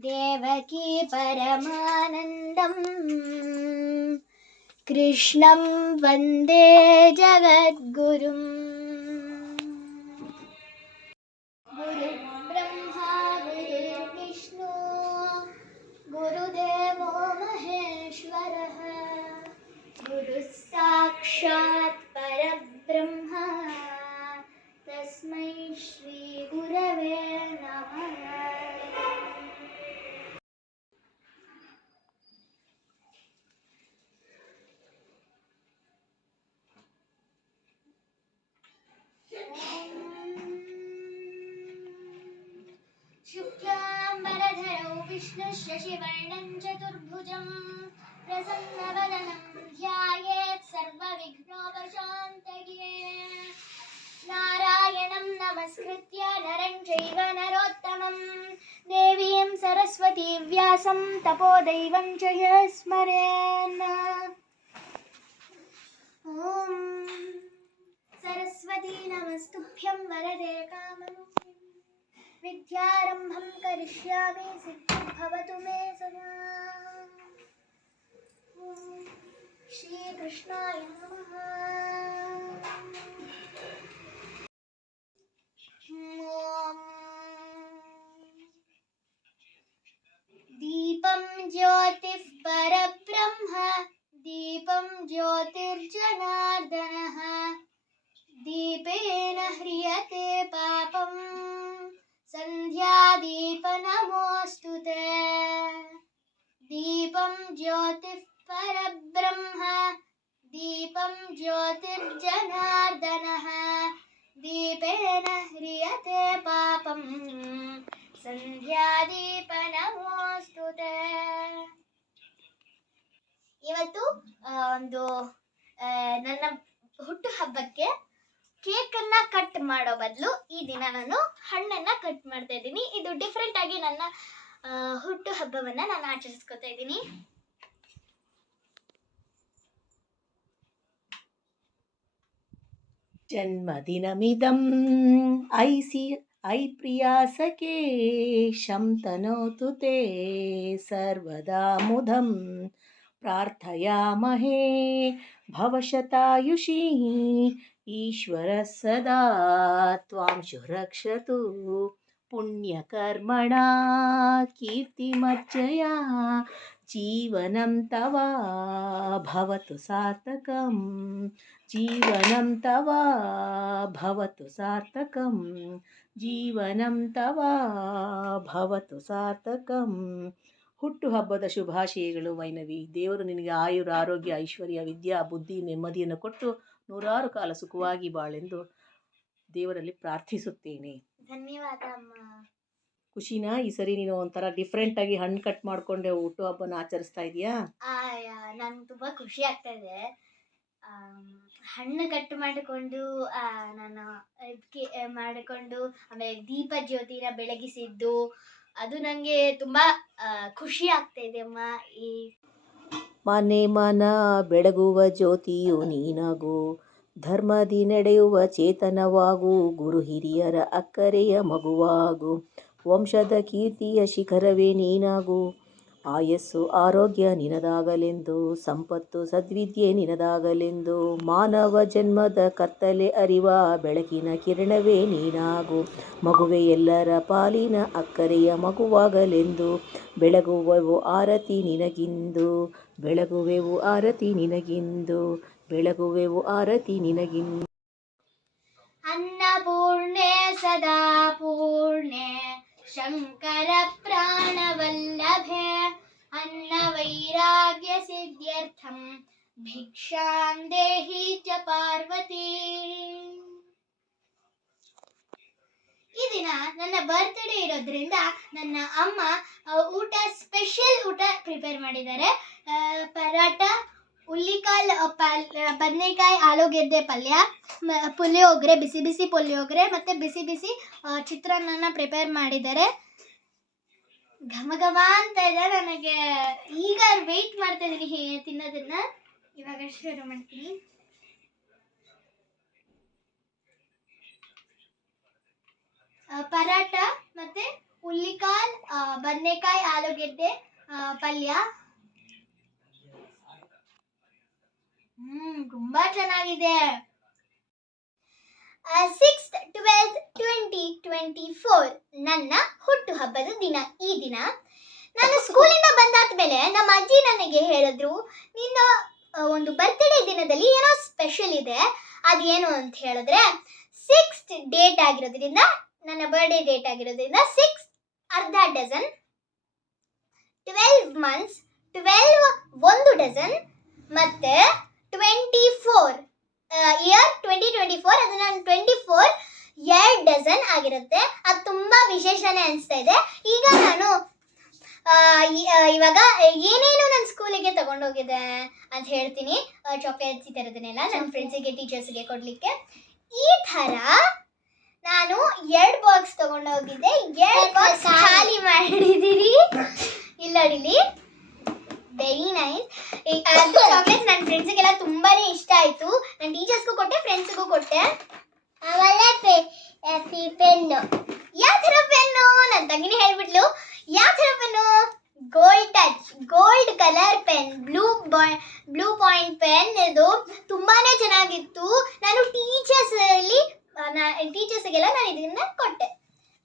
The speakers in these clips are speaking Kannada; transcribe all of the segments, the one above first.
ദേവകി പരമാനന്ദം. കൃഷ്ണം വന്ദേ ജഗദ്ഗുരും. शुक्लाम्बरधरौ विष्णुः शशिवर्णं चतुर्भुजं प्रसन्नवदनं ध्यायेत् सर्वविघ्नोपशान्तये नारायणं नमस्कृत्य नरं चैव नरोत्तमं देवीं सरस्वतीं व्यासं तपोदैवं च यः स्मरेन् ॐ सरस्वती नमस्तुभ्यं वरदे कामरूपिणि विद्यारम्भं करिष्यामि सिद्धिर्भवतु मे सदा। श्रीकृष्णाय नमः। ज्योतिः परब्रह्म दीपं ज्योतिर्जनार्दनः दीपेन ह्रियते पापं ಸಂಧ್ಯಾದೀಪನಮೋಸ್ತು ಇವತ್ತು ಆ, ಒಂದು ಆ, ನನ್ನ ಹುಟ್ಟು ಹಬ್ಬಕ್ಕೆ ಕೇಕನ್ನ ಕಟ್ ಮಾಡೋ ಬದಲು ಈ ದಿನ ನಾನು ಹಣ್ಣನ್ನ ಕಟ್ ಮಾಡ್ತಾ ಇದ್ದೀನಿ ಇದು ಡಿಫ್ರೆಂಟ್ ಆಗಿ ನನ್ನ ಆ, ಹುಟ್ಟು ಹಬ್ಬವನ್ನ ನಾನು ಆಚರಿಸ್ಕೊತಾ ಇದ್ದೀನಿ जन्मदिनमिदम्। ऐ प्रिया सखे शं तनोतु ते सर्वदा मुदं प्रार्थयामहे भवशतायुषी ईश्वरः सदा त्वां सुरक्षतु। पुण्यकर्मणा कीर्तिमर्जया जीवनं तव भवतु सार्थकम् जीवनं तव भवतु सार्थकं ಜೀವನಂ ತವ ಭವತು ಸಾರ್ಥಕಂ ಹುಟ್ಟುಹಬ್ಬದ ಶುಭಾಶಯಗಳು ವೈನವಿ ದೇವರು ನಿನಗೆ ಆಯುರ ಆರೋಗ್ಯ ಐಶ್ವರ್ಯ ವಿದ್ಯಾ ಬುದ್ಧಿ ನೆಮ್ಮದಿಯನ್ನು ಕೊಟ್ಟು ನೂರಾರು ಕಾಲ ಸುಖವಾಗಿ ಬಾಳೆಂದು ದೇವರಲ್ಲಿ ಪ್ರಾರ್ಥಿಸುತ್ತೇನೆ ಧನ್ಯವಾದ ಅಮ್ಮ ಖುಷಿನಾ? ಈ ಸರಿ ನೀನು ಒಂಥರ ಡಿಫ್ರೆಂಟಾಗಿ ಹಣ್ಣು ಕಟ್ ಮಾಡ್ಕೊಂಡೆ ಹುಟ್ಟು ಹಬ್ಬನ ಆಚರಿಸ್ತಾ ಇದೆಯಾ ಆಯಾ ನಂಗೆ ತುಂಬ ಖುಷಿ ಆಗ್ತಾ ಇದೆ. ಹಣ್ಣು ಕಟ್ ಮಾಡಿಕೊಂಡು ನಾನು ಇದಕ್ಕೆ ಮಾಡಿಕೊಂಡು ಆಮೇಲೆ ದೀಪ ಜ್ಯೋತಿನ ಬೆಳಗಿಸಿದ್ದು ಅದು ನನಗೆ ತುಂಬ ಖುಷಿ ಆಗ್ತಾ ಇದೆ ಅಮ್ಮ. ಈ ಮನೆ ಮನ ಬೆಳಗುವ ಜ್ಯೋತಿಯು ನೀನಾಗು ಧರ್ಮದಿ ನಡೆಯುವ ಚೇತನವಾಗು ಗುರು ಹಿರಿಯರ ಅಕ್ಕರೆಯ ಮಗುವಾಗು. ವಂಶದ ಕೀರ್ತಿಯ ಶಿಖರವೇ ನೀನಾಗು. ಆಯಸ್ಸು ಆರೋಗ್ಯ ನಿನದಾಗಲೆಂದು, ಸಂಪತ್ತು ಸದ್ವಿದ್ಯೆ ನಿನದಾಗಲೆಂದು, ಮಾನವ ಜನ್ಮದ ಕತ್ತಲೆ ಅರಿವ ಬೆಳಕಿನ ಕಿರಣವೇ ನೀನಾಗು. ಮಗುವೆ ಎಲ್ಲರ ಪಾಲಿನ ಅಕ್ಕರೆಯ ಮಗುವಾಗಲೆಂದು, ಬೆಳಗುವೆವು ಆರತಿ ನಿನಗಿಂದು, ಬೆಳಗುವೆವು ಆರತಿ ನಿನಗಿಂದು, ಬೆಳಗುವೆವು ಆರತಿ ನಿನಗಿಂದು. ಅನ್ನಪೂರ್ಣೆ ಸದಾ ಪೂರ್ಣೆ ಶಂಕರ ಪ್ರಾಣವಲ್ಲಭೆ, ಅನ್ನ ವೈರಾಗ್ಯ ಸಿದ್ಧ್ಯರ್ಥಂ, ಭಿಕ್ಷಾಂ ದೇಹಿ ಚ ಪಾರ್ವತಿ. ಈ ದಿನ ನನ್ನ ಬರ್ತ್ಡೇ ಇರೋದ್ರಿಂದ ನನ್ನ ಅಮ್ಮ ಊಟ ಸ್ಪೆಷಲ್ ಊಟ ಪ್ರಿಪೇರ್ ಮಾಡಿದ್ದಾರೆ. ಪರಾಟ ಪಲ್ಯ ಬದನೆಕಾಯಿ, ಆಲೂಗೆಡ್ಡೆ ಪಲ್ಯ ಪುಳಿಯೋಗರೆ, ಬಿಸಿ ಬಿಸಿ ಪುಳಿಯೋಗರೆ ಮತ್ತೆ ಬಿಸಿ ಬಿಸಿ ಚಿತ್ರಾನ್ನ ಚಿತ್ರಾನ್ನನ ಪ್ರಿಪೇರ್ ಮಾಡಿದ್ದಾರೆ. ಘಮ ಘಮ ಅಂತ ಇದೆ ನನಗೆ. ಈಗ ವೆಯ್ಟ್ ಮಾಡ್ತಾ ಇದ್ದೀನಿ ತಿನ್ನೋದನ್ನ. ಇವಾಗ ಶುರು ಮಾಡ್ತೀನಿ. ಪರಾಟ ಮತ್ತೆ ಹುಲ್ಲಿಕಾಯಿ ಬದನೆಕಾಯಿ, ಆಲೂಗೆಡ್ಡೆ ಪಲ್ಯ. ಹ್ಮ್, ತುಂಬಾ ಚೆನ್ನಾಗಿದೆ. Six twelfth twenty twenty four ನನ್ನ ಹುಟ್ಟುಹಬ್ಬದ ದಿನ, ಈ ದಿನ. ನಾನು ಸ್ಕೂಲಿಂದ ಬಂದಾದ ಮೇಲೆ ನಮ್ಮ ಅಜ್ಜಿ ನನಗೆ ಹೇಳಿದ್ರು, ನಿನ್ನ ಒಂದು ಬರ್ತ್ಡೇ ದಿನದಲ್ಲಿ ಏನೋ ಸ್ಪೆಷಲ್ ಇದೆ. ಅದೇನು ಅಂತ ಹೇಳಿದ್ರೆ ಸಿಕ್ಸ್ ಡೇಟ್ ಆಗಿರೋದ್ರಿಂದ, ನನ್ನ ಬರ್ಡೇ ಡೇಟ್ ಆಗಿರೋದ್ರಿಂದ ಸಿಕ್ಸ್ ಅರ್ಧ ಡಜನ್ ಟ್ವೆಲ್ವ್ ಮಂತ್ಸ್ ಟ್ವೆಲ್ವ್ ಒಂದು ಡಜನ್ ಮತ್ತೆ twenty four year twenty twenty four ಅದು ನಾನು ಟ್ವೆಂಟಿ ಫೋರ್ ಎರಡು ಡಜನ್ ಆಗಿರುತ್ತೆ. ಅದು ತುಂಬ ವಿಶೇಷನೇ ಅನಿಸ್ತಾ ಇದೆ. ಈಗ ನಾನು ಇವಾಗ ಏನೇನು ನನ್ನ ಸ್ಕೂಲಿಗೆ ತಗೊಂಡೋಗಿದೆ ಅಂತ ಹೇಳ್ತೀನಿ. ಚಾಕ್ಲೇಟ್ಸ್ ಈ ಥರದನ್ನೆಲ್ಲ ನನ್ನ ಫ್ರೆಂಡ್ಸಿಗೆ ಟೀಚರ್ಸ್ಗೆ ಕೊಡಲಿಕ್ಕೆ. ಈ ಥರ ನಾನು ಎರಡು ಬಾಕ್ಸ್ ತಗೊಂಡೋಗಿದ್ದೆ. ಎರಡು ಬಾಕ್ಸ್ ಖಾಲಿ ಮಾಡಿದ್ದೀರಿ ಇಲ್ಲ ಅಡಿಲಿ ವೆರಿ ನೈಸ್ ಅದು ಚಾಕ್ಲೇಟ್ಸ್ ನನ್ನ ಫ್ರೆಂಡ್ಸಿಗೆಲ್ಲ ತುಂಬಾನೇ ಇಷ್ಟ ಆಯ್ತು. ನನ್ನ ಟೀಚರ್ಸ್ಗೂ ಕೊಟ್ಟೆ ಫ್ರೆಂಡ್ಸ್ಗೂ ಕೊಟ್ಟೆ. ಆಮೇಲೆ ಪೆನ್ನು. ಯಾವ ಥರ ಪೆನ್ನು? ನನ್ನ ತಂಗಿನೇ ಹೇಳ್ಬಿಟ್ಲು. ಯಾವ ಥರ pen? Gold touch gold colour pen blue boy blue point pen ಇದು ತುಂಬಾನೇ ಚೆನ್ನಾಗಿತ್ತು ನಾನು ಟೀಚರ್ಸ್ ಅಲ್ಲಿ ಟೀಚರ್ಸ್ಗೆಲ್ಲ ನಾನು ಇದನ್ನ ಕೊಟ್ಟೆ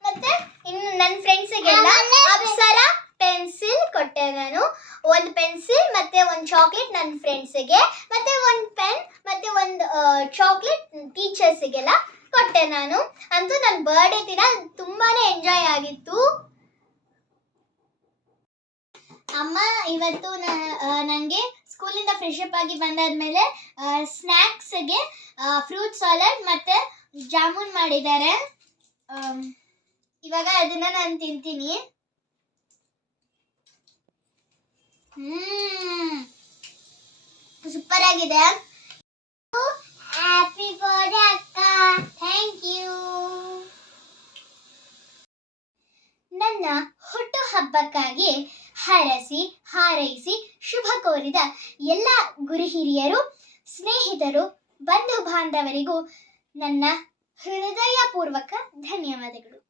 ಮತ್ತೆ ಇನ್ನು ನನ್ನ ಫ್ರೆಂಡ್ಸಿಗೆಲ್ಲ ಅಪ್ಸರ ಪೆನ್ಸಿಲ್ ಕೊಟ್ಟೆ ನಾನು ಒಂದು ಪೆನ್ಸಿಲ್ ಮತ್ತೆ ಒಂದು ಚಾಕ್ಲೇಟ್ ನನ್ನ ಫ್ರೆಂಡ್ಸಿಗೆ ಮತ್ತೆ ಒಂದು ಪೆನ್ ಮತ್ತೆ ಒಂದು ಚಾಕ್ಲೇಟ್ ಕೊಟ್ಟೆ ನಾನು. ಅಂತೂ ನನ್ನ ಬರ್ಡೇ ದಿನ ತುಂಬಾನೇ ಎಂಜಾಯ್ ಆಗಿತ್ತು. ಅಮ್ಮ, ಇವತ್ತು ನನಗೆ ಸ್ಕೂಲಿಂದ ಫ್ರೆಶ್ ಅಪ್ ಆಗಿ ಬಂದಾದ್ಮೇಲೆ ಸ್ನ್ಯಾಕ್ಸ್ಗೆ ಫ್ರೂಟ್ ಸಾಲಡ್ ಮತ್ತೆ ಜಾಮೂನ್ ಮಾಡಿದ್ದಾರೆ. ಇವಾಗ ಅದನ್ನ ನಾನು ತಿಂತೀನಿ. ಸೂಪರ್ ಆಗಿದೆ. ಹ್ಯಾಪಿ ಅಕ್ಕ ಥ್ಯಾಂಕ್ ಯು ನನ್ನ ಹುಟ್ಟು ಹಬ್ಬಕ್ಕಾಗಿ ಹರಸಿ, ಹಾರೈಸಿ, ಶುಭ ಕೋರಿದ ಎಲ್ಲ ಗುರು ಹಿರಿಯರು, ಸ್ನೇಹಿತರು, ಬಂಧು ಬಾಂಧವರಿಗೂ ನನ್ನ ಹೃದಯಪೂರ್ವಕ ಧನ್ಯವಾದಗಳು.